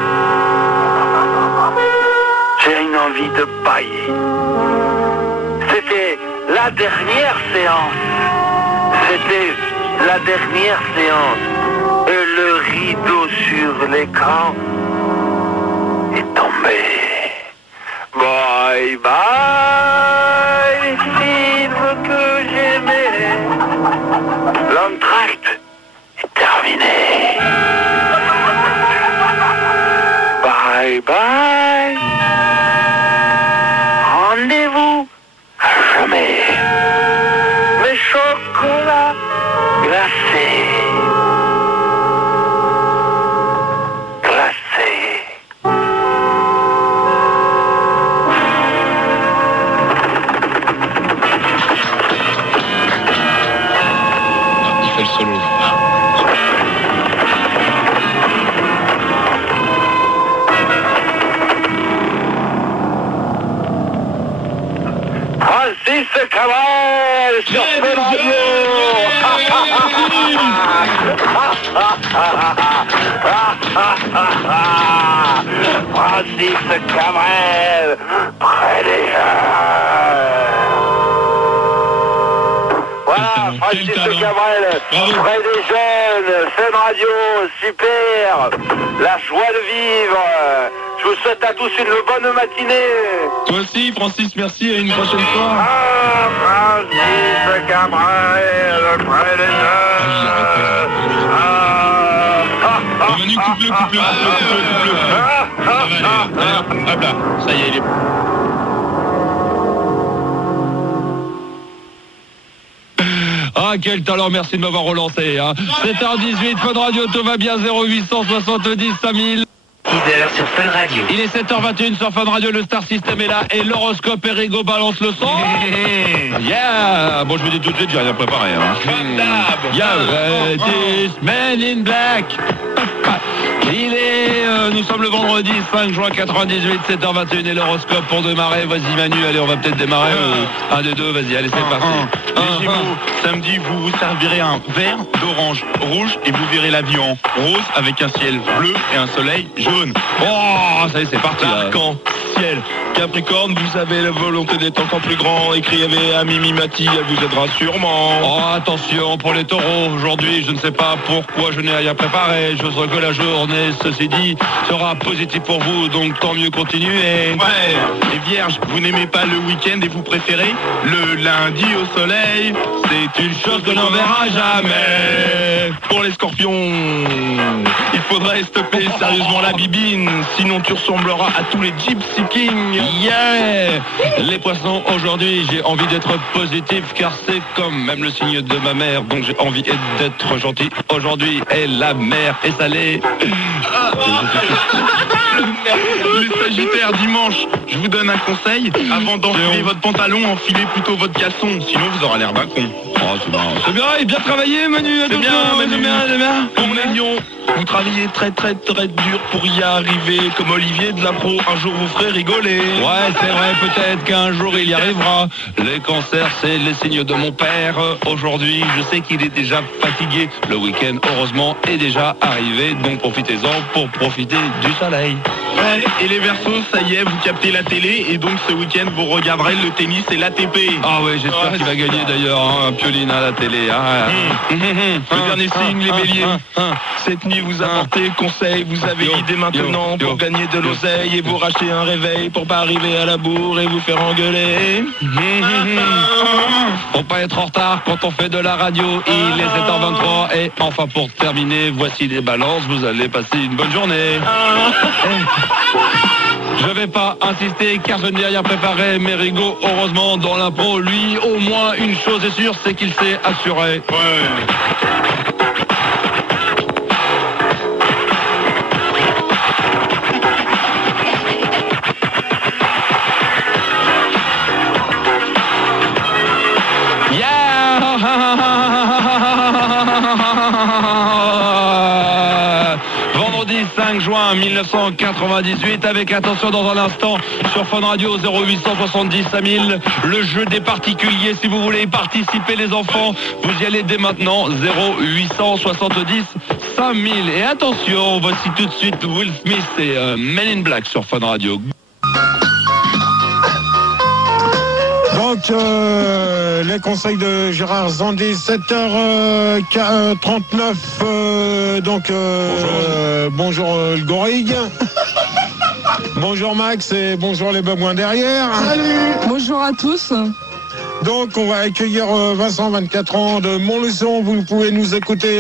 J'ai une envie de bailler. C'était la dernière séance. C'était la dernière séance. Et le rideau sur l'écran est tombé. Bye bye, film que j'aimais. L'entracte est terminé. Bye bye. Rendez-vous à jamais. Mes chocolats glacés. Il fait le solo. Francis Cabrel sur Fun Radio. Francis Cabrel, près des jeunes. Voilà, Francis Cabrel, près des jeunes, Fun Radio, super. La joie de vivre. Je vous souhaite à tous une bonne matinée. Toi aussi, Francis, merci, à une prochaine fois. Ah, Francis Cabrel, près des jeunes. Manu, coupe-le. Ça va aller, hop là, ça y est, il est... Ah, quel talent, merci de m'avoir relancé. Hein. 7h18, Fun Radio, tout va bien, 0870 5000. Sur Fun Radio. Il est 7h21 sur Fun Radio, le Star System est là et l'horoscope Erigo balance le son. Yeah. Bon, je vous dis tout de suite, j'ai rien préparé. Hein. Yeah, this man in black. Il est, nous sommes le vendredi 5 juin 98, 7h21 et l'horoscope pour démarrer. Vas-y Manu, allez, on va peut-être démarrer. 1, 2, 2, vas-y, allez, c'est parti. Les Gémeaux, samedi, vous vous servirez un verre d'orange rouge et vous verrez la vie en rose avec un ciel bleu et un soleil jaune. Oh, ça y est, c'est parti. Arc-en-ciel. Capricorne, vous avez la volonté d'être encore plus grand. Écrivez à Mimi Mati, elle vous aidera sûrement. Oh, attention pour les taureaux. Aujourd'hui, je ne sais pas pourquoi je n'ai rien préparé. Je sais que la journée, ceci dit, sera positive pour vous. Donc, tant mieux continuer. Ouais. Les vierges, vous n'aimez pas le week-end et vous préférez le lundi au soleil. C'est une chose que l'on verra jamais. Pour les scorpions, il faudrait stopper sérieusement la bibine, sinon tu ressembleras à tous les Gypsy Kings. Yeah. Les poissons, aujourd'hui, j'ai envie d'être positif, car c'est comme même le signe de ma mère, donc j'ai envie d'être gentil. Aujourd'hui, et la mer est salée. Les Sagittaires, dimanche, je vous donne un conseil. Avant d'enfiler votre pantalon, enfilez plutôt votre caleçon, sinon vous aurez l'air d'un con. Oh, c'est bien, et bien travaillé, Manu. C'est bien, Manu. Pour les lions, vous travaillez très dur pour y arriver. Comme Olivier de la Pro, un jour vous ferez rigoler. Ouais, c'est vrai, peut-être qu'un jour il y arrivera. Les cancers, c'est les signes de mon père. Aujourd'hui, je sais qu'il est déjà fatigué. Le week-end, heureusement, est déjà arrivé. Donc profitez-en pour profiter du soleil. Ouais, et les Verseaux, ça y est, vous captez la télé. Et donc ce week-end, vous regarderez le tennis et l'ATP. Ah ouais, j'espère qu'il va gagner d'ailleurs, hein, Pioline à la télé. Hein. Le dernier signe, les béliers. Cette nuit, vous apportez conseil. Vous avez l'idée maintenant pour gagner de l'oseille et vous racheter un réveil pour pas arriver à la bourre et vous faire engueuler. Faut pas être en retard quand on fait de la radio. Il est 7h23 et enfin pour terminer, voici les balances. Vous allez passer une bonne journée. Je vais pas insister car je n'ai rien préparé, mais Rigaud, heureusement dans l'impro, lui, au moins une chose est sûre, c'est qu'il s'est assuré. Vendredi 5 juin 1998, avec attention dans un instant sur Fun Radio 0870 5000, le jeu des particuliers. Si vous voulez y participer les enfants, vous y allez dès maintenant 0870 5000. Et attention, voici tout de suite Will Smith et Men in Black sur Fun Radio. Donc, les conseils de Gérard Zandi, 7h39. Bonjour le gorille. Bonjour Max et bonjour les babouins derrière. Salut. Bonjour à tous. Donc, on va accueillir Vincent, 24 ans, de Montluçon. Vous pouvez nous écouter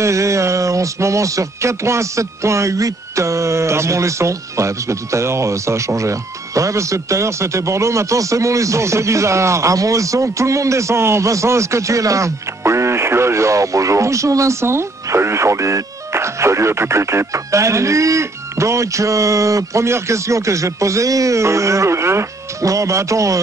en ce moment sur 87.8 à Montluçon. Ouais, parce que tout à l'heure, ça a changé. Ouais, parce que tout à l'heure, c'était Bordeaux. Maintenant, c'est Montluçon. C'est bizarre. À Montluçon, tout le monde descend. Vincent, est-ce que tu es là? Oui, je suis là, Gérard. Bonjour. Bonjour, Vincent. Salut, Sandy. Salut à toute l'équipe. Salut. Donc, première question que je vais te poser. Vas-y. Non, bah attends.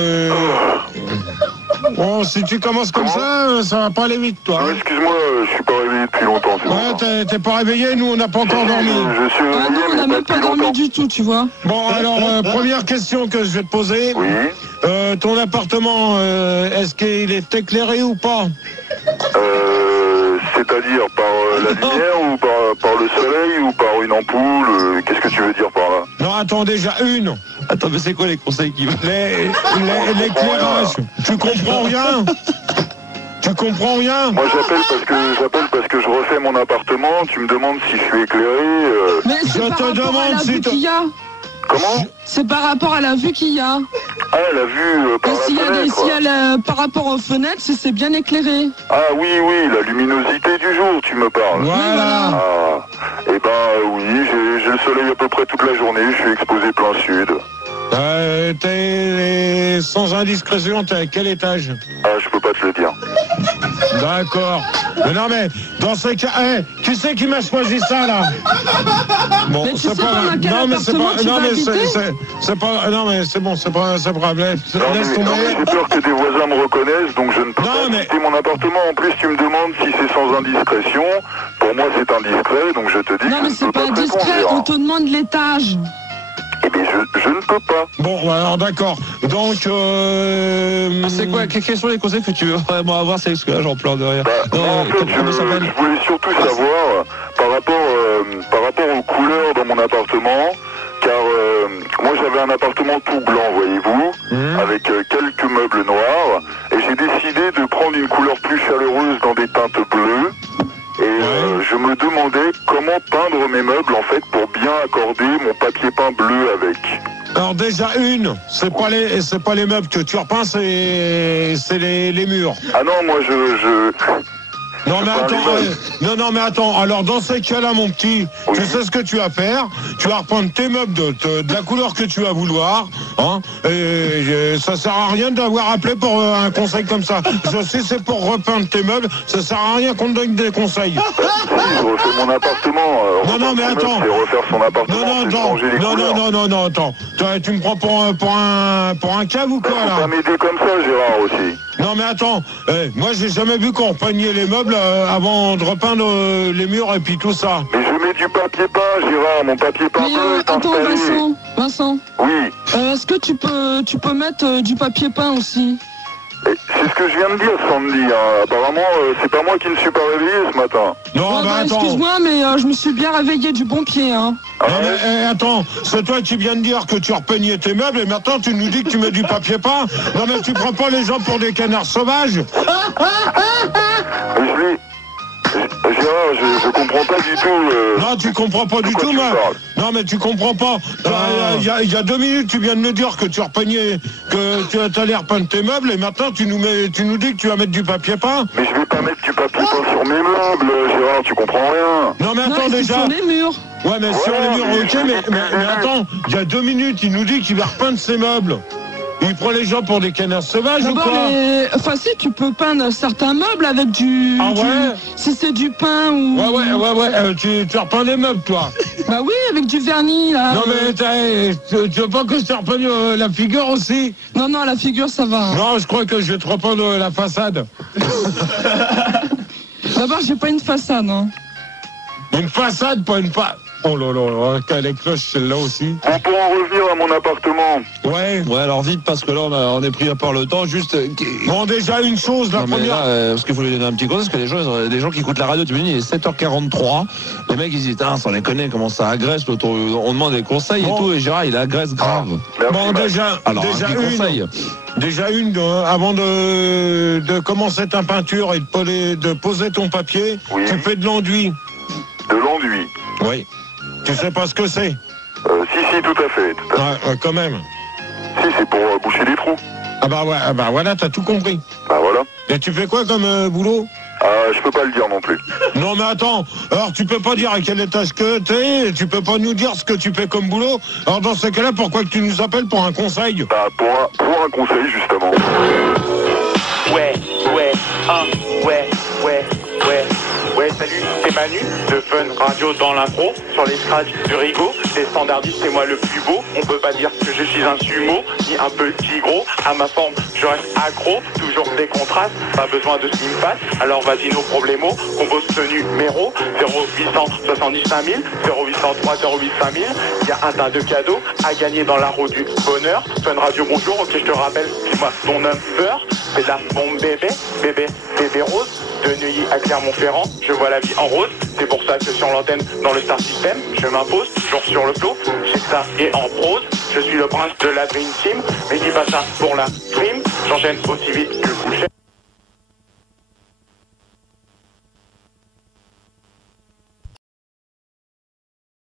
Bon, si tu commences comme ça va pas aller vite, toi. Excuse-moi, je suis pas réveillé depuis longtemps. Ouais, t'es pas réveillé, nous on n'a pas encore dormi. Je suis réveillé, non, on n'a même pas dormi du tout, tu vois. Bon, alors, première question que je vais te poser. Oui. Ton appartement, est-ce qu'il est éclairé ou pas? C'est-à-dire par la lumière ou par le soleil ou par une ampoule? Qu'est-ce que tu veux dire par là? Non, attends, déjà une. Attends, mais c'est quoi les conseils qui vont? L'éclairage. Tu comprends rien? Tu comprends rien? Moi j'appelle parce que je refais mon appartement. Tu me demandes si je suis éclairé. Mais je te demande si qu'il y a. Comment? C'est par rapport à la vue qu'il y a. Ah, la vue par la fenêtre. Par rapport aux fenêtres, c'est bien éclairé. Ah oui, la luminosité du jour, tu me parles. Voilà. Ah, et ben oui, j'ai le soleil à peu près toute la journée, je suis exposé plein sud. T'es sans indiscrétion, t'es à quel étage? Ah, je peux pas te le dire. D'accord. Mais non mais, dans ce cas, qui c'est qui m'a choisi ça là? Bon, c'est pas grave. Non mais c'est pas, non mais c'est pas, non mais c'est bon, c'est pas grave. Laisse tomber. J'ai peur que des voisins me reconnaissent, donc je ne peux pas quitter mon appartement. En plus, tu me demandes si c'est sans indiscrétion. Pour moi, c'est indiscret, donc je te dis. Non mais c'est pas indiscret. On te demande l'étage. Eh bien, je ne peux pas. Bon, alors d'accord. Donc, c'est quoi? Quels sont les conseils que tu veux vraiment avoir? C'est parce que là, j'en pleure de rire. En fait, je voulais surtout savoir par rapport aux couleurs dans mon appartement, car moi j'avais un appartement tout blanc, voyez-vous, avec quelques meubles noirs, et j'ai décidé de prendre une couleur plus chaleureuse dans des teintes bleues. Et je me demandais comment peindre mes meubles en fait pour bien accorder mon papier peint bleu avec. Alors déjà c'est pas les meubles que tu repeins, c'est les murs. Ah non, moi je... Non mais attends, alors dans ces cas-là mon petit, tu sais ce que tu vas faire, tu vas reprendre tes meubles de la couleur que tu vas vouloir, hein, et ça sert à rien d'avoir appelé pour un conseil comme ça. Si c'est pour repeindre tes meubles, ça sert à rien qu'on te donne des conseils. Je refais mon appartement. Non mais attends. C'est refaire son appartement, non, attends. Tu me prends pour un cave ou quoi là? Faut pas m'aider comme ça, Gérard, aussi. Non mais attends, moi j'ai jamais vu qu'on repeignait les meubles avant de repeindre les murs et puis tout ça. Mais je mets du papier peint, Gérard, mon papier peint bleu est attends installé. Vincent. Oui. Est-ce que tu peux mettre du papier peint aussi? C'est ce que je viens de dire, Sandy. Hein. Apparemment, c'est pas moi qui ne suis pas réveillé ce matin. Non, attends. Excuse-moi, mais je me suis bien réveillé du bon pied. Hein. Non, mais attends, c'est toi qui viens de dire que tu repeignais tes meubles et maintenant tu nous dis que tu mets du papier peint. Non, mais tu prends pas les gens pour des canards sauvages. Gérard, je comprends pas du tout. Non, tu comprends pas du tout, mais. Non, mais tu comprends pas. Il y a 2 minutes, tu viens de me dire que tu repeignais, que tu allais repeindre tes meubles, et maintenant tu nous dis que tu vas mettre du papier peint. Mais je vais pas mettre du papier peint sur mes meubles, Gérard, tu comprends rien. Non, mais attends, déjà. Sur les murs. Ouais, mais sur les murs, ok, mais attends, il y a 2 minutes, il nous dit qu'il va repeindre ses meubles. Il prend les gens pour des canards sauvages ou quoi? Enfin si, tu peux peindre certains meubles avec du... Ah ouais? Si c'est du pain ou... Ouais, tu repeins des meubles, toi? Bah oui, avec du vernis, là. Non mais tu veux pas que je te repeigne la figure aussi? Non, la figure, ça va. Hein. Non, je crois que je vais te repeindre la façade. D'abord, j'ai pas une façade, hein. Une façade, pas une Oh là là, elle est cloche celle-là aussi. On peut en revenir à mon appartement. Ouais, alors vite, parce que là, on est pris par le temps, juste... Bon, déjà, une chose, la première... Là, parce qu'il faut lui donner un petit conseil, parce que les gens, des gens qui écoutent la radio, tu me dis, il est 7h43, les mecs, ils disent, sans les connaît, comment ça agresse, on demande des conseils et tout, et Gérard, il agresse grave. Bon, déjà une, avant de commencer ta peinture et de poser ton papier, tu fais de l'enduit. De l'enduit? Oui. Tu sais pas ce que c'est? Si, tout à fait. Ouais, quand même. Si, c'est pour boucher les trous. Ah bah voilà, t'as tout compris. Bah voilà. Et tu fais quoi comme boulot? Je peux pas le dire non plus. Non mais attends, alors tu peux pas dire à quel étage que t'es, tu peux pas nous dire ce que tu fais comme boulot. Alors dans ce cas-là, pourquoi que tu nous appelles pour un conseil? Bah pour un conseil justement. Ouais, salut, c'est Manu, de Fun Radio dans l'impro, sur les scratchs du Rigaud, les standardistes, c'est moi le plus beau, on peut pas dire que je suis un sumo, ni un petit gros, à ma forme, je reste accro, toujours des contrastes, pas besoin de slim pass, alors vas-y nos problemos, compose ce numéro, 0875 000, 0803 085 000, il y a un tas de cadeaux à gagner dans la roue du bonheur, Fun Radio bonjour, ok je te rappelle, dis-moi ton number, c'est la bombe bébé rose, de Neuilly à Clermont-Ferrand, je vois la vie en rose, c'est pour ça que sur l'antenne, dans le Star System, je m'impose, toujours sur le flow, j'ai ça et en prose, je suis le prince de la Dream Team, mais dis pas ça pour la prime, j'enchaîne aussi vite que le coucher.